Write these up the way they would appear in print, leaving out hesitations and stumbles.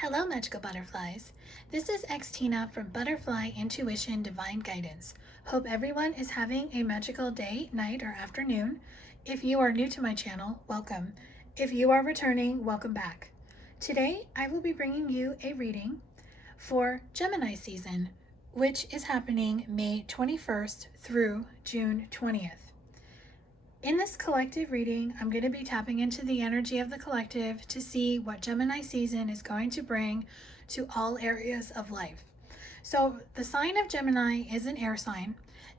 Hello, magical butterflies. This is Xtina from ButterflyIntuition Divine Guidance. Hope everyone is having a magical day, night, or afternoon. If you are new to my channel, welcome. If you are returning, welcome back. Today, I will be bringing you a reading for Gemini season, which is happening May 21st through June 20th. In this collective reading, I'm going to be tapping into the energy of the collective to see what Gemini season is going to bring to all areas of life. So the sign of Gemini is an air sign,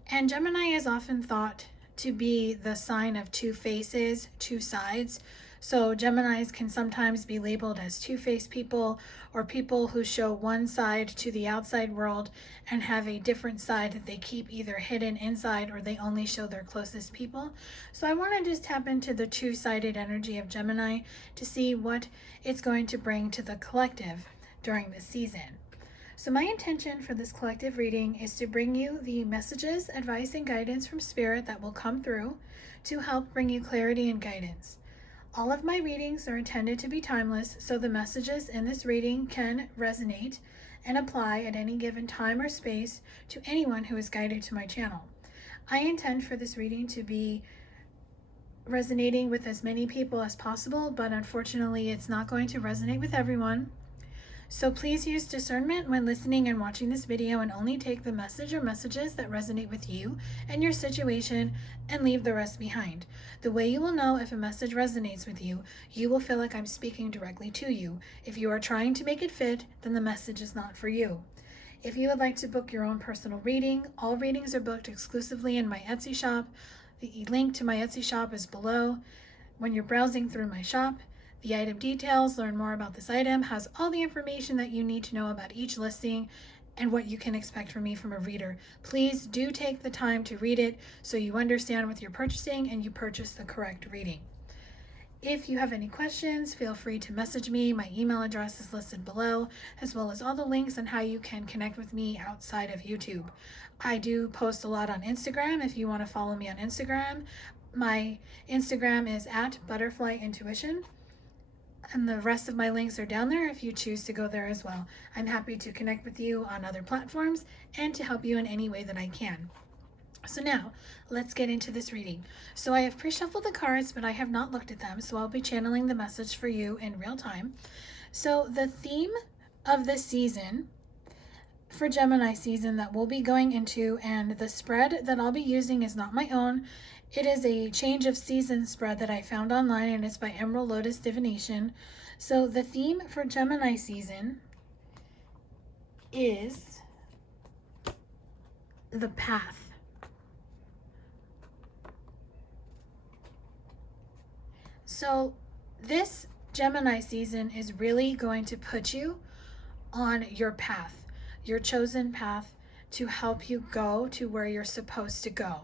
and Gemini is often thought to be the sign of two faces, two sides. So Geminis can sometimes be labeled as two-faced people, or people who show one side to the outside world and have a different side that they keep either hidden inside or they only show their closest people. So I want to just tap into the two-sided energy of Gemini to see what it's going to bring to the collective during this season. So my intention for this collective reading is to bring you the messages, advice, and guidance from Spirit that will come through to help bring you clarity and guidance. All of my readings are intended to be timeless, so the messages in this reading can resonate and apply at any given time or space to anyone who is guided to my channel. I intend for this reading to be resonating with as many people as possible, but unfortunately it's not going to resonate with everyone. So please use discernment when listening and watching this video and only take the message or messages that resonate with you and your situation and leave the rest behind. The way you will know if a message resonates with you, you will feel like I'm speaking directly to you. If you are trying to make it fit, then the message is not for you. If you would like to book your own personal reading, all readings are booked exclusively in my Etsy shop. The link to my Etsy shop is below. When you're browsing through my shop, the item details, learn more about this item, has all the information that you need to know about each listing and what you can expect from me from a reader. Please do take the time to read it so you understand what you're purchasing and you purchase the correct reading. If you have any questions, feel free to message me. My email address is listed below, as well as all the links on how you can connect with me outside of YouTube. I do post a lot on Instagram if you want to follow me on Instagram. My Instagram is at ButterflyIntuition. And the rest of my links are down there if you choose to go there as well. I'm happy to connect with you on other platforms and to help you in any way that I can. So now, let's get into this reading. So I have pre-shuffled the cards, but I have not looked at them, so I'll be channeling the message for you in real time. So the theme of this season, for Gemini season, that we'll be going into, and the spread that I'll be using is not my own. It is a change of season spread that I found online, and it's by Emerald Lotus Divination. So the theme for Gemini season is the path. So this Gemini season is really going to put you on your path, your chosen path, to help you go to where you're supposed to go.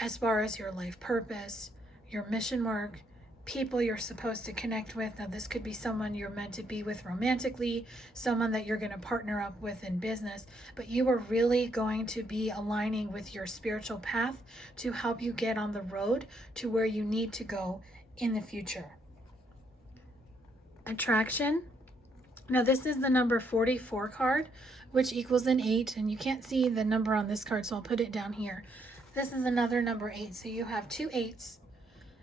As far as your life purpose, your mission work, people you're supposed to connect with. Now, this could be someone you're meant to be with romantically, someone that you're going to partner up with in business, but you are really going to be aligning with your spiritual path to help you get on the road to where you need to go in the future. Attraction. Now, this is the number 44 card, which equals an 8, and you can't see the number on this card, so I'll put it down here. This is another number 8, so you have two 8s.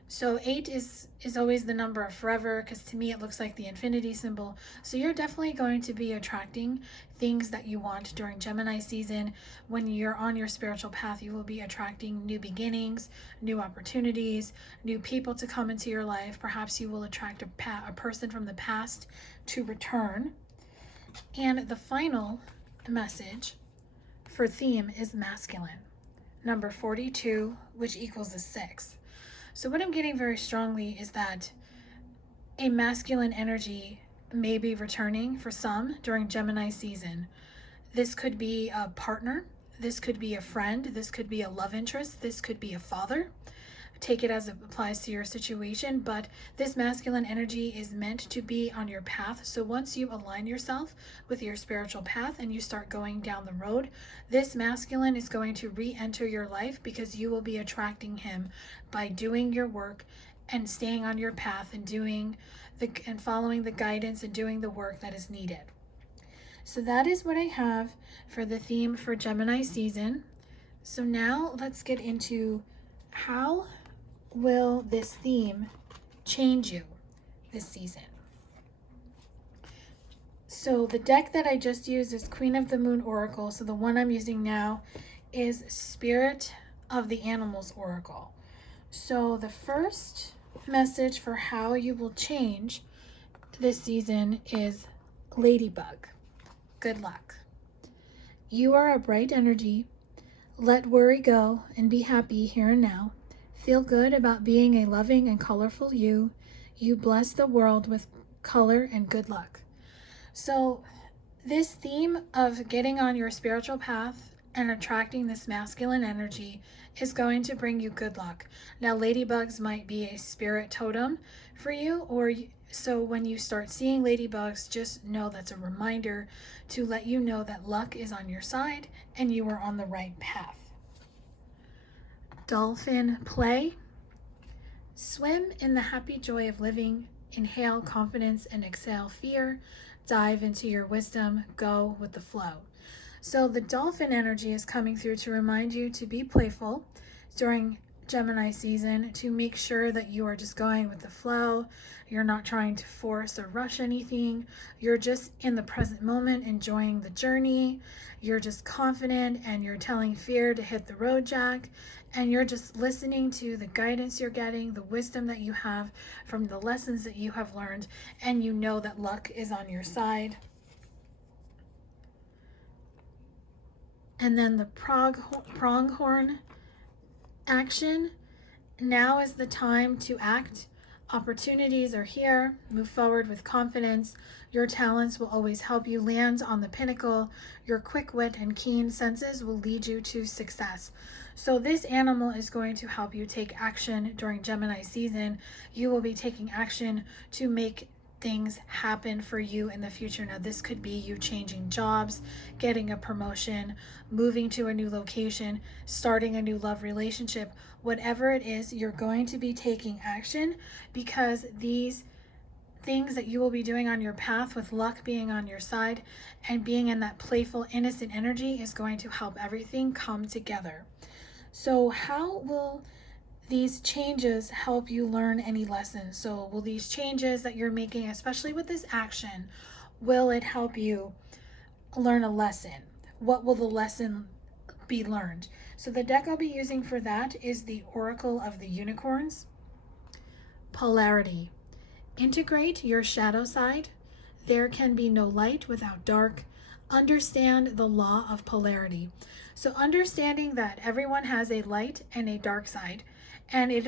So 8 is always the number of forever, because to me it looks like the infinity symbol. So you're definitely going to be attracting things that you want during Gemini season. When you're on your spiritual path, you will be attracting new beginnings, new opportunities, new people to come into your life. Perhaps you will attract a person from the past to return. And the final message for theme is masculine. Number 42, which equals a 6. So what I'm getting very strongly is that a masculine energy may be returning for some during Gemini season. This could be a partner, this could be a friend, this could be a love interest, this could be a father. Take it as it applies to your situation, but this masculine energy is meant to be on your path. So once you align yourself with your spiritual path and you start going down the road, this masculine is going to re-enter your life, because you will be attracting him by doing your work and staying on your path and doing and following the guidance and doing the work that is needed. So that is what I have for the theme for Gemini season. So now let's get into how will this theme change you this season. So the deck that I just used is Queen of the Moon Oracle. So the one I'm using now is Spirit of the Animals Oracle. So the first message for how you will change this season is Ladybug. Good luck. You are a bright energy. Let worry go and be happy here and now. Feel good about being a loving and colorful you. You bless the world with color and good luck. So this theme of getting on your spiritual path and attracting this masculine energy is going to bring you good luck. Now, ladybugs might be a spirit totem for you, so when you start seeing ladybugs, just know that's a reminder to let you know that luck is on your side and you are on the right path. Dolphin play. Swim in the happy joy of living. Inhale confidence and exhale fear. Dive into your wisdom. Go with the flow. So the dolphin energy is coming through to remind you to be playful during Gemini season, to make sure that you are just going with the flow. You're not trying to force or rush anything. You're just in the present moment, enjoying the journey. You're just confident and you're telling fear to hit the road, Jack. And you're just listening to the guidance you're getting, the wisdom that you have from the lessons that you have learned, and you know that luck is on your side. And then the pronghorn action. Now is the time to act. Opportunities are here. Move forward with confidence. Your talents will always help you land on the pinnacle. Your quick wit and keen senses will lead you to success. So this animal is going to help you take action during Gemini season. You will be taking action to make things happen for you in the future. Now, this could be you changing jobs, getting a promotion, moving to a new location, starting a new love relationship. Whatever it is, you're going to be taking action, because these things that you will be doing on your path, with luck being on your side and being in that playful, innocent energy, is going to help everything come together. So how will these changes help you learn any lessons? So will these changes that you're making, especially with this action, will it help you learn a lesson? What will the lesson be learned? So the deck I'll be using for that is the Oracle of the Unicorns. Polarity. Integrate your shadow side. There can be no light without dark. Understand the law of polarity. So understanding that everyone has a light and a dark side, and it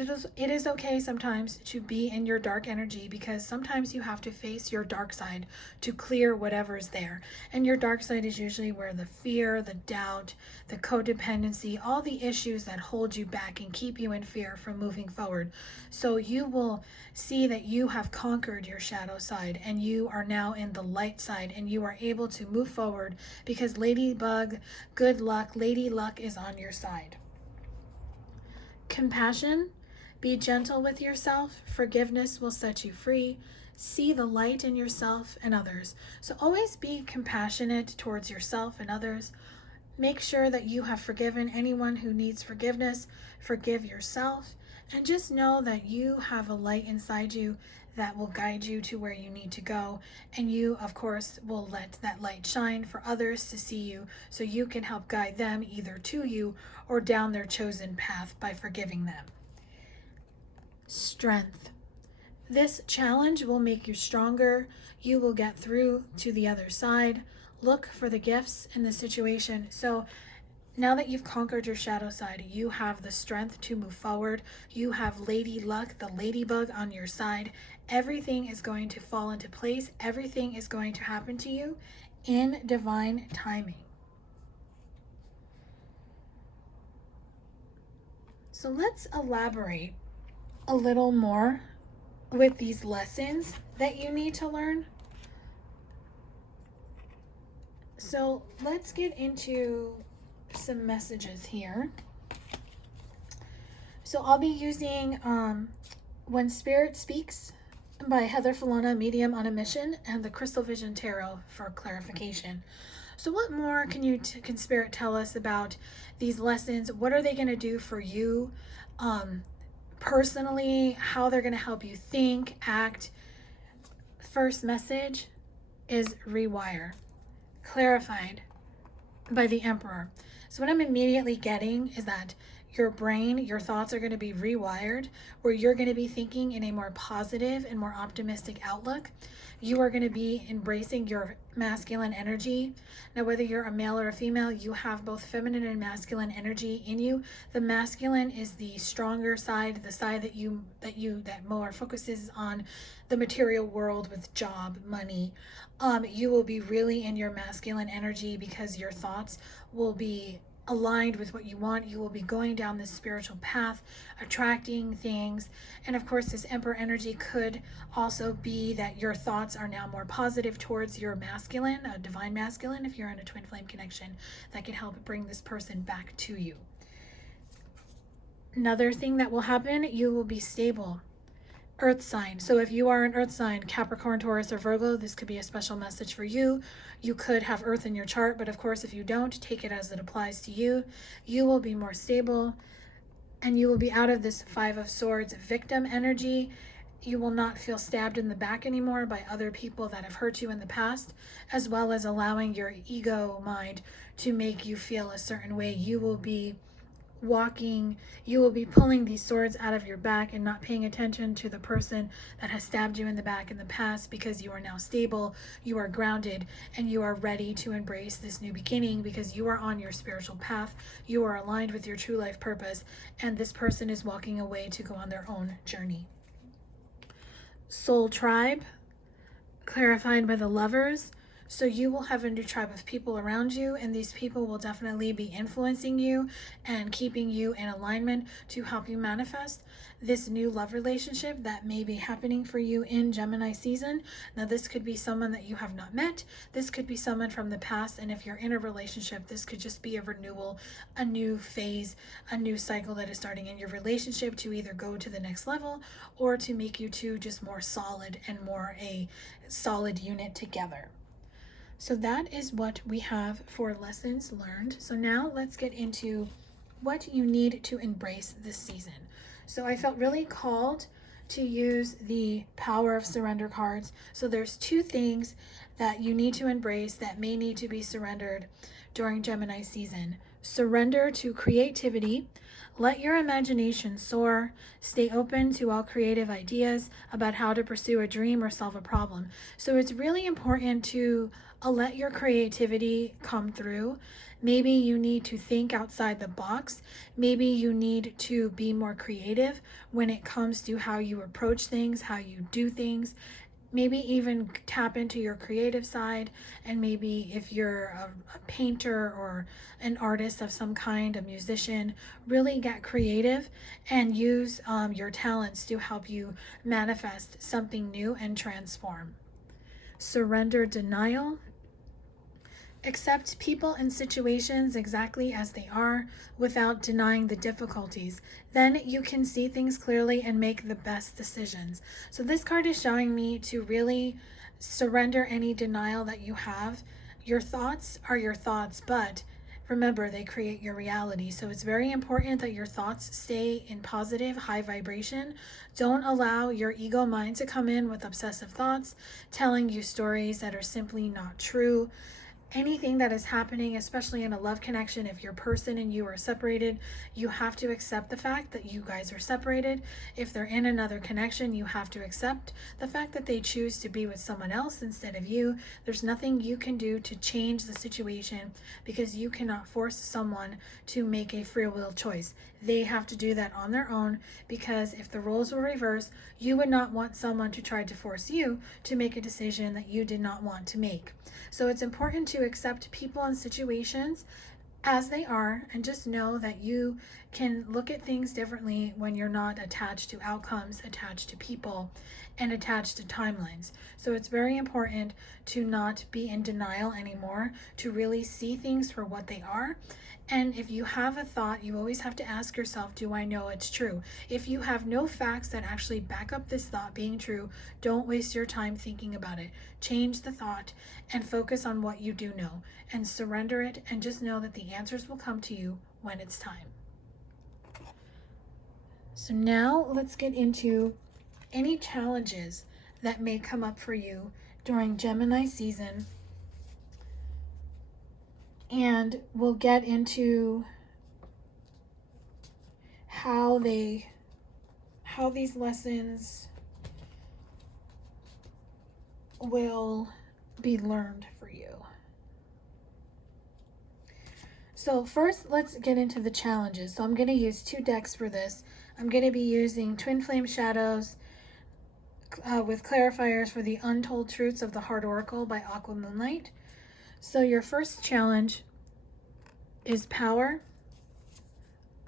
is okay sometimes to be in your dark energy, because sometimes you have to face your dark side to clear whatever is there. And your dark side is usually where the fear, the doubt, the codependency, all the issues that hold you back and keep you in fear from moving forward. So you will see that you have conquered your shadow side and you are now in the light side, and you are able to move forward because ladybug, good luck, lady luck is on your side. Compassion. Be gentle with yourself. Forgiveness will set you free. See the light in yourself and others. So always be compassionate towards yourself and others. Make sure that you have forgiven anyone who needs forgiveness. Forgive yourself. And just know that you have a light inside you that will guide you to where you need to go. And you, of course, will let that light shine for others to see you, so you can help guide them either to you or down their chosen path by forgiving them. Strength. This challenge will make you stronger. You will get through to the other side. Look for the gifts in the situation. So now that you've conquered your shadow side, you have the strength to move forward. You have lady luck, the ladybug on your side. Everything is going to fall into place. Everything is going to happen to you in divine timing. So let's elaborate a little more with these lessons that you need to learn. So let's get into some messages here. So I'll be using When Spirit Speaks by Heather Falona, Medium on a Mission, and the Crystal Vision Tarot for clarification. So what more can Spirit tell us about these lessons? What are they going to do for you personally? How they're going to help you think, act? First message is rewire, clarified by the Emperor. So what I'm immediately getting is that your brain, your thoughts are going to be rewired, where you're going to be thinking in a more positive and more optimistic outlook. You are going to be embracing your masculine energy. Now, whether you're a male or a female, you have both feminine and masculine energy in you. The masculine is the stronger side, the side that more focuses on the material world with job, money. You will be really in your masculine energy because your thoughts will be aligned with what you want. You will be going down this spiritual path, attracting things. And of course, this Emperor energy could also be that your thoughts are now more positive towards your masculine, a divine masculine, if you're in a twin flame connection, that can help bring this person back to you. Another thing that will happen, you will be stable. Earth sign. So if you are an earth sign, Capricorn, Taurus, or Virgo, this could be a special message for you. You could have earth in your chart, but of course, if you don't, take it as it applies to you. You will be more stable, and you will be out of this Five of Swords victim energy. You will not feel stabbed in the back anymore by other people that have hurt you in the past, as well as allowing your ego mind to make you feel a certain way. You will be pulling these swords out of your back and not paying attention to the person that has stabbed you in the back in the past, because you are now stable, you are grounded, and you are ready to embrace this new beginning because you are on your spiritual path, you are aligned with your true life purpose, and this person is walking away to go on their own journey. Soul tribe, clarified by the Lovers. So you will have a new tribe of people around you, and these people will definitely be influencing you and keeping you in alignment to help you manifest this new love relationship that may be happening for you in Gemini season. Now, this could be someone that you have not met. This could be someone from the past. And if you're in a relationship, this could just be a renewal, a new phase, a new cycle that is starting in your relationship to either go to the next level or to make you two just more solid and more a solid unit together. So that is what we have for lessons learned. So now let's get into what you need to embrace this season. So I felt really called to use the Power of Surrender cards. So there's two things that you need to embrace that may need to be surrendered during Gemini season. Surrender to creativity. Let your imagination soar. Stay open to all creative ideas about how to pursue a dream or solve a problem. So it's really important to let your creativity come through. Maybe you need to think outside the box. Maybe you need to be more creative when it comes to how you approach things, how you do things. Maybe even tap into your creative side, and maybe if you're a painter or an artist of some kind, a musician, really get creative and use your talents to help you manifest something new and transform. Surrender denial. Accept people and situations exactly as they are without denying the difficulties. Then you can see things clearly and make the best decisions. So this card is showing me to really surrender any denial that you have. Your thoughts are your thoughts, but remember, they create your reality. So it's very important that your thoughts stay in positive, high vibration. Don't allow your ego mind to come in with obsessive thoughts, telling you stories that are simply not true. Anything that is happening, especially in a love connection, if your person and you are separated, you have to accept the fact that you guys are separated. If they're in another connection, you have to accept the fact that they choose to be with someone else instead of you. There's nothing you can do to change the situation because you cannot force someone to make a free will choice. They have to do that on their own, because if the roles were reversed, you would not want someone to try to force you to make a decision that you did not want to make. So it's important to accept people and situations as they are, and just know that you can look at things differently when you're not attached to outcomes, attached to people, and attached to timelines. So it's very important to not be in denial anymore, to really see things for what they are And if you have a thought, you always have to ask yourself, do I know it's true? If you have no facts that actually back up this thought being true, don't waste your time thinking about it. Change the thought and focus on what you do know and surrender it, and just know that the answers will come to you when it's time. So now let's get into any challenges that may come up for you during Gemini season. And we'll get into how these lessons will be learned for you. So first, let's get into the challenges. So I'm going to use 2 decks for this. I'm going to be using Twin Flame Shadows with clarifiers for the Untold Truths of the Heart Oracle by Aqua Moonlight. So your first challenge is power,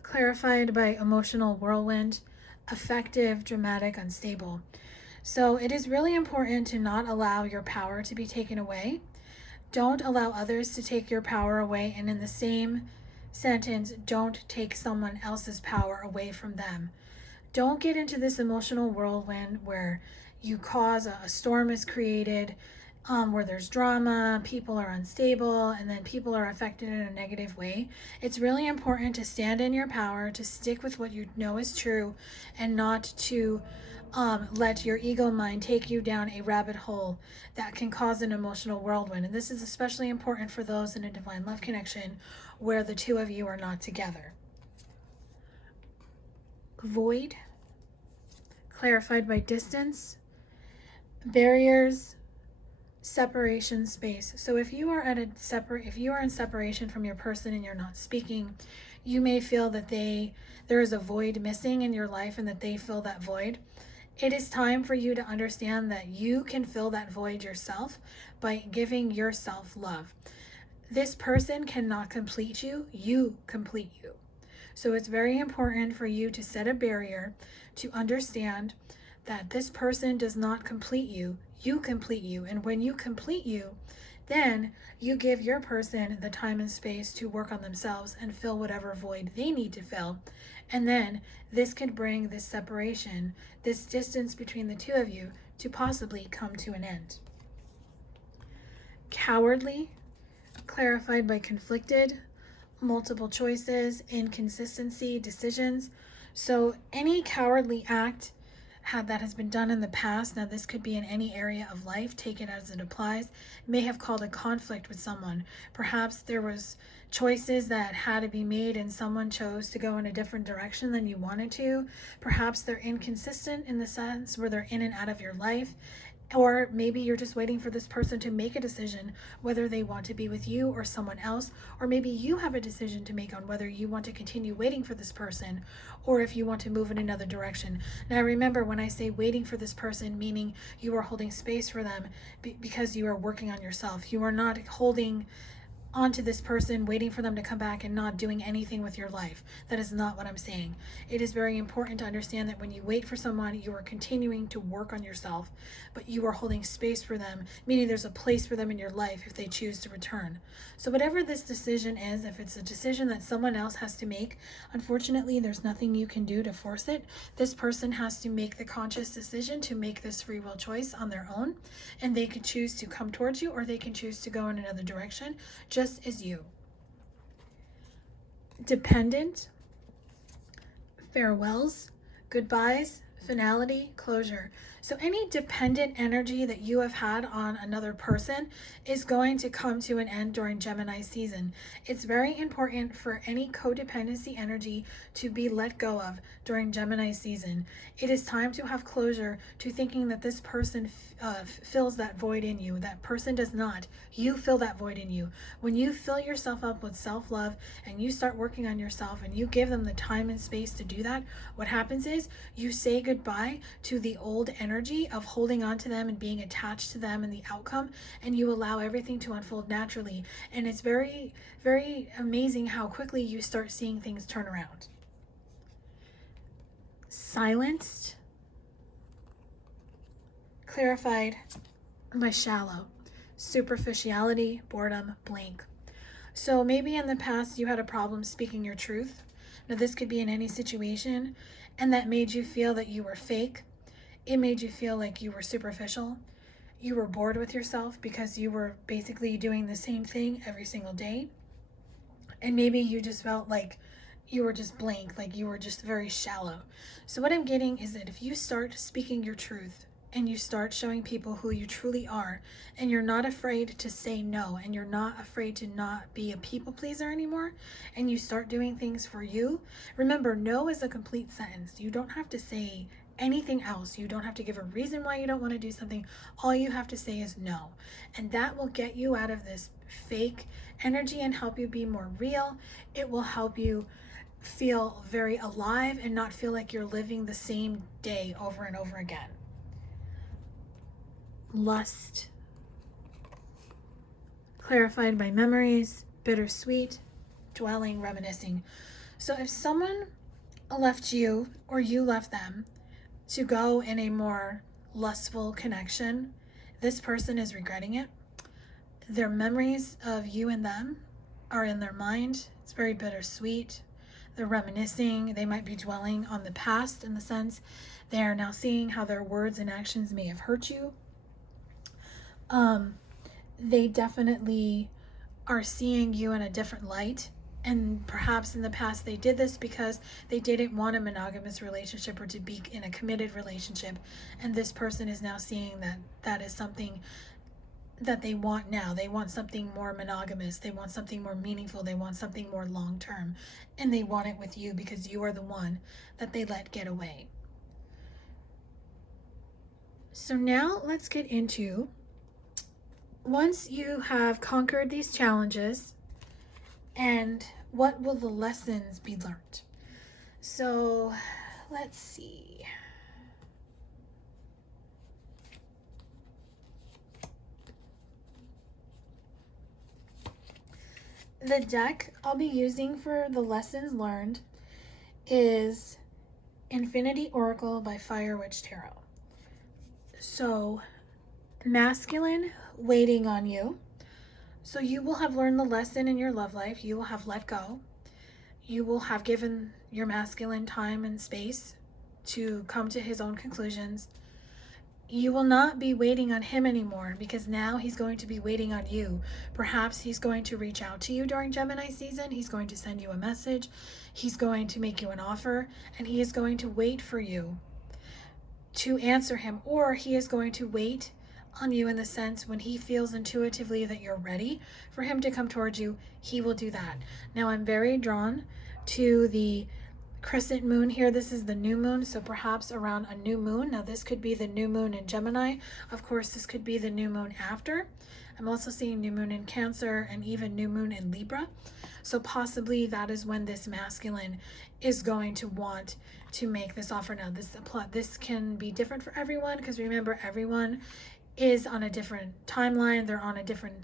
clarified by Emotional Whirlwind, effective, dramatic, unstable. So it is really important to not allow your power to be taken away. Don't allow others to take your power away, and in the same sentence, don't take someone else's power away from them. Don't get into this emotional whirlwind where you cause a storm is created, where there's drama, people are unstable, and then people are affected in a negative way. It's really important to stand in your power, to stick with what you know is true, and not to let your ego mind take you down a rabbit hole that can cause an emotional whirlwind. And this is especially important for those in a divine love connection where the two of you are not together. Void, clarified by distance, barriers, separation, space. So if you are in separation from your person and you're not speaking, you may feel that there is a void missing in your life and that they fill that void. It is time for you to understand that you can fill that void yourself by giving yourself love. This person cannot complete you, you complete you. So it's very important for you to set a barrier, to understand that this person does not complete you, you complete you. And when you complete you, then you give your person the time and space to work on themselves and fill whatever void they need to fill. And then this can bring this separation, this distance between the two of you, to possibly come to an end. Cowardly, clarified by conflicted, multiple choices, inconsistency, decisions. So any cowardly act that has been done in the past, now this could be in any area of life, take it as it applies, may have called a conflict with someone. Perhaps there was choices that had to be made and someone chose to go in a different direction than you wanted to. Perhaps they're inconsistent in the sense where they're in and out of your life. Or maybe you're just waiting for this person to make a decision whether they want to be with you or someone else. Or maybe you have a decision to make on whether you want to continue waiting for this person or if you want to move in another direction. Now remember, when I say waiting for this person, meaning you are holding space for them because you are working on yourself. You are not holding onto this person, waiting for them to come back and not doing anything with your life. That is not what I'm saying. It is very important to understand that when you wait for someone, you are continuing to work on yourself, but you are holding space for them, meaning there's a place for them in your life if they choose to return. So whatever this decision is, if it's a decision that someone else has to make, unfortunately, there's nothing you can do to force it. This person has to make the conscious decision to make this free will choice on their own, and they can choose to come towards you or they can choose to go in another direction, just as you. Dependent, farewells, goodbyes, finality, closure. So any dependent energy that you have had on another person is going to come to an end during Gemini season. It's very important for any codependency energy to be let go of during Gemini season. It is time to have closure to thinking that this person fills that void in you. That person does not. You fill that void in you. When you fill yourself up with self-love and you start working on yourself and you give them the time and space to do that, what happens is you say goodbye to the old energy of holding on to them and being attached to them and the outcome, and you allow everything to unfold naturally. And it's very, very amazing how quickly you start seeing things turn around. Silenced, clarified by shallow, superficiality, boredom, blank. So maybe in the past you had a problem speaking your truth. Now, this could be in any situation, and that made you feel that you were fake. It made you feel like you were superficial. You were bored with yourself because you were basically doing the same thing every single day. And maybe you just felt like you were just blank, like you were just very shallow. So what I'm getting is that if you start speaking your truth and you start showing people who you truly are, and you're not afraid to say no, and you're not afraid to not be a people pleaser anymore, and you start doing things for you, remember, no is a complete sentence. You don't have to say anything else. You don't have to give a reason why you don't want to do something. All you have to say is no. And that will get you out of this fake energy and help you be more real. It will help you feel very alive and not feel like you're living the same day over and over again. Lust, clarified by memories, bittersweet, dwelling, reminiscing. So if someone left you or you left them to go in a more lustful connection, this person is regretting it. Their memories of you and them are in their mind. It's very bittersweet. They're reminiscing. They might be dwelling on the past in the sense they are now seeing how their words and actions may have hurt you. They definitely are seeing you in a different light. And perhaps in the past they did this because they didn't want a monogamous relationship or to be in a committed relationship. And this person is now seeing that that is something that they want now. They want something more monogamous. They want something more meaningful. They want something more long-term. And they want it with you because you are the one that they let get away. So now let's get into, once you have conquered these challenges, and what will the lessons be learned? So let's see. The deck I'll be using for the lessons learned is Infinity Oracle by Fire Witch Tarot. So, masculine waiting on you. So you will have learned the lesson in your love life. You will have let go. You will have given your masculine time and space to come to his own conclusions. You will not be waiting on him anymore because now he's going to be waiting on you. Perhaps he's going to reach out to you during Gemini season. He's going to send you a message. He's going to make you an offer, and he is going to wait for you to answer him, or he is going to wait on you in the sense when he feels intuitively that you're ready for him to come towards you, he will do that. Now I'm very drawn to the crescent moon here. This is the new moon, so perhaps around a new moon. Now this could be the new moon in Gemini. Of course, this could be the new moon after. I'm also seeing new moon in Cancer and even new moon in Libra. So possibly that is when this masculine is going to want to make this offer. Now this can be different for everyone, because remember, everyone is on a different timeline. They're on a different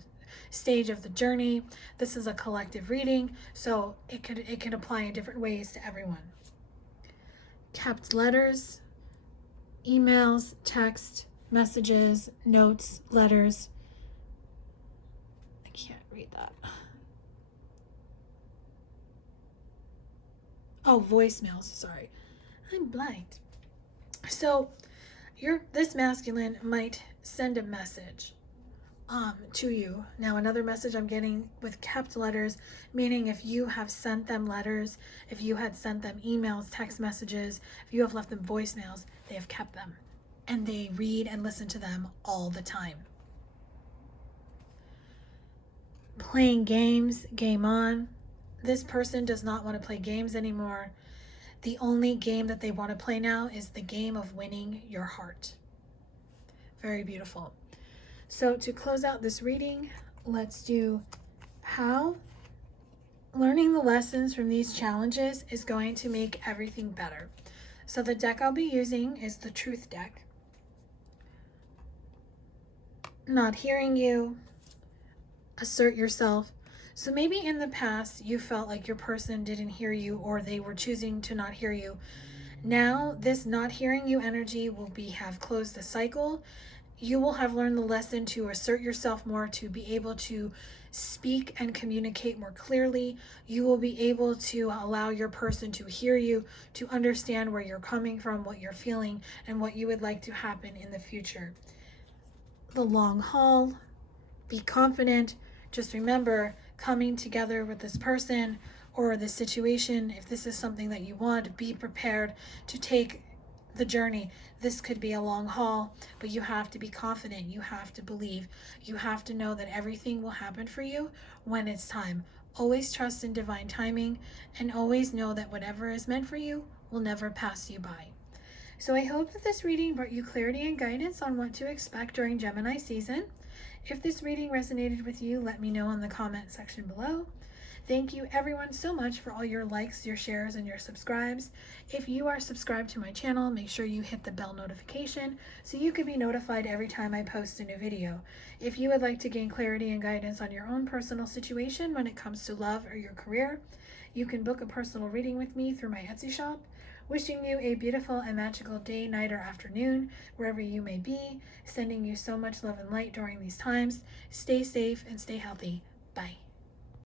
stage of the journey. This is a collective reading, so it can apply in different ways to everyone. Kept letters, emails, text, messages, notes, letters. I can't read that. Oh, voicemails, sorry. I'm blind. So this masculine might send a message to you. Now another message I'm getting with kept letters, meaning if you have sent them letters, if you had sent them emails, text messages, if you have left them voicemails, they have kept them and they read and listen to them all the time. Playing games, game on. This person does not want to play games anymore. The only game that they want to play now is the game of winning your heart. Very beautiful. So to close out this reading, let's do how learning the lessons from these challenges is going to make everything better. So the deck I'll be using is the Truth deck. Not hearing you, assert yourself. So maybe in the past you felt like your person didn't hear you, or they were choosing to not hear you. Now this not hearing you energy will have closed the cycle, You will have learned the lesson to assert yourself more, to be able to speak and communicate more clearly. You will be able to allow your person to hear you, to understand where you're coming from, what you're feeling, and what you would like to happen in the future. The long haul, be confident. Just remember, coming together with this person or this situation, if this is something that you want, be prepared to take the journey. This could be a long haul, but you have to be confident. You have to believe. You have to know that everything will happen for you when it's time. Always trust in divine timing, and always know that whatever is meant for you will never pass you by. So I hope that this reading brought you clarity and guidance on what to expect during Gemini season. If this reading resonated with you, let me know in the comment section below. Thank you everyone so much for all your likes, your shares, and your subscribes. If you are subscribed to my channel, make sure you hit the bell notification so you can be notified every time I post a new video. If you would like to gain clarity and guidance on your own personal situation when it comes to love or your career, you can book a personal reading with me through my Etsy shop. Wishing you a beautiful and magical day, night, or afternoon, wherever you may be. Sending you so much love and light during these times. Stay safe and stay healthy. Bye.